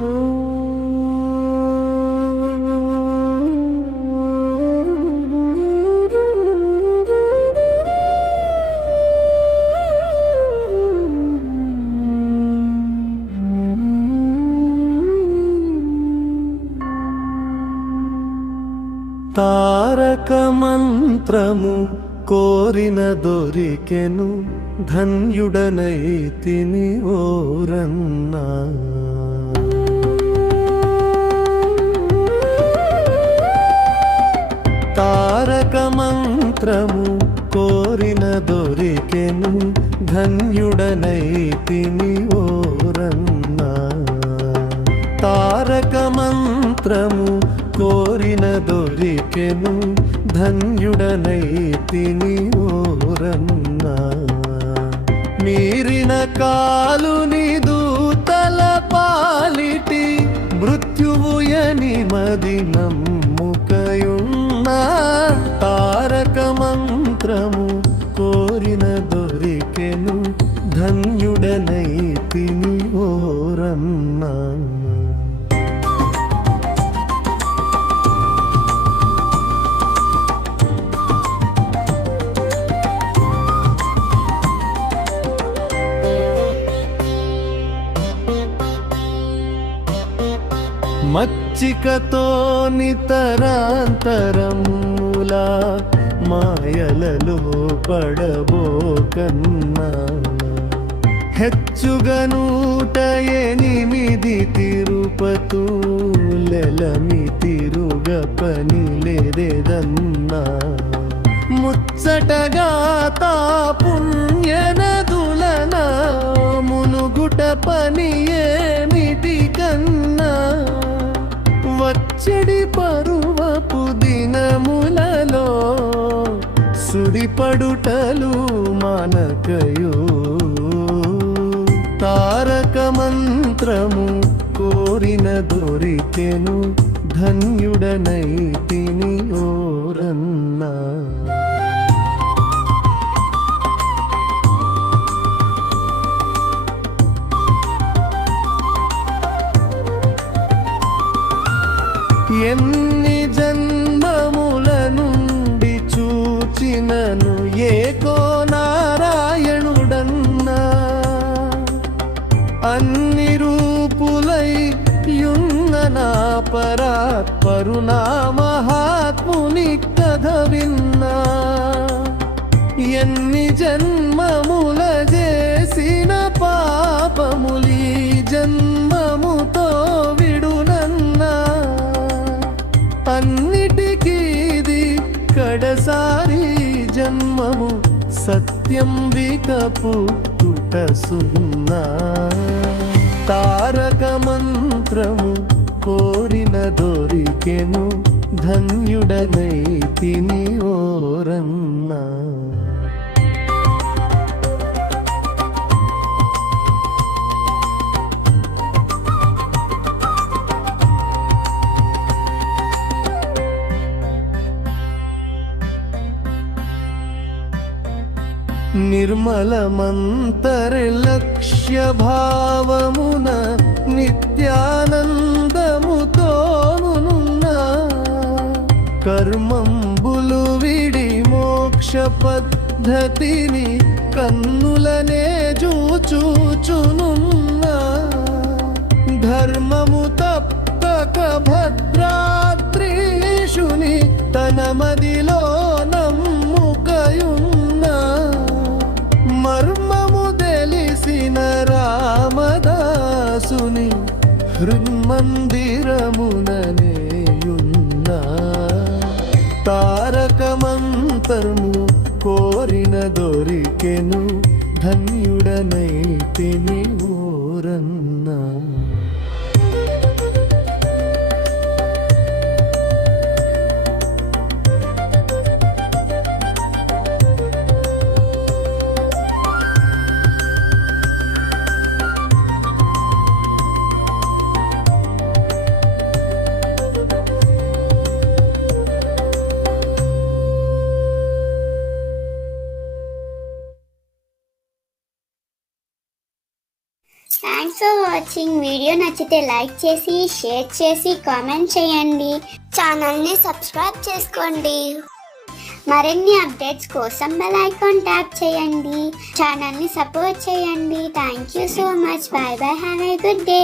తారక మంత్రము కోరిన దొరికెను, ధన్యుడనైతిని ఓరన్నా. తారక మంత్రము కోరిన దొరికెను, ధన్యుడనైతిని ఓరన్నా. తారక మంత్రము కోరిన దొరికెను, ధన్యుడనైతిని ఓరన్నా. మీరిన కాలుని దూతల పాలిటి, మృత్యువు ఎనిమది నమ్ముకయున్నా. తారక మంత్రము కోరిన దొరికెను, ధన్యుడనైతిని ఓరన్నా. మచ్చికతో నితరాంతరములా మాయలలో పడబోకన్నా. హెచ్చుగనూట 8 తిరుపతులెలమి తిరుగ పని లేదన్నా. ముచ్చటగా తా పుణ్యనదులన మునుగుట పని ఏమిటి కన్నా. వచ్చడి పరువపు దినములలో సుడిపడుటలు మానకయో. తారక మంత్రము కోరిన దొరికెను, ధన్యుడనైతిని ఓరన్నా. ఎన్ని జన్మముల నుండి చూచినను ఏకో నారాయణుడన్నా. అన్ని రూపులై యున్న నా పరాత్పరునా మహాత్ముని కథ విన్నా. ఎన్ని జన్మముల చేసిన పాపములీ జన్మముతో విడునన్నా. అన్నిటికీది కడసారి జన్మము, సత్యం వికపు తుట సున్నా. తారక మంత్రము కోరిన దొరికెను, ధన్యుడనైతిని ఓరన్నా. నిర్మలమంతర్లక్ష్య భావమున నిత్యానందముతోనున్నా. కర్మంబులు విడి మోక్ష పద్ధతిని కన్నులనే చూచుచునున్నా. ధర్మము తప్పక భద్రాద్రీషుని తన మదిలో నమ్ముకయున్నా. మర్మము తెలిసిన రామదాసుని హృన్మందిరముననేయున్నా. తారక మంత్రము కోరిన దొరికెను, ధన్యుడనైతిని ఓరన్నా. Thank thanks for watching. Video నచ్చితే లైక్ చేసి షేర్ చేసి కామెంట్ చేయండి. ఛానల్ని సబ్స్క్రైబ్ చేసుకోండి. మరిన్ని అప్డేట్స్ కోసం బెల్ ఐకాన్ ట్యాప్ చేయండి. ఛానల్ని సపోర్ట్ చేయండి. Thank you so much. By by. Have a good day.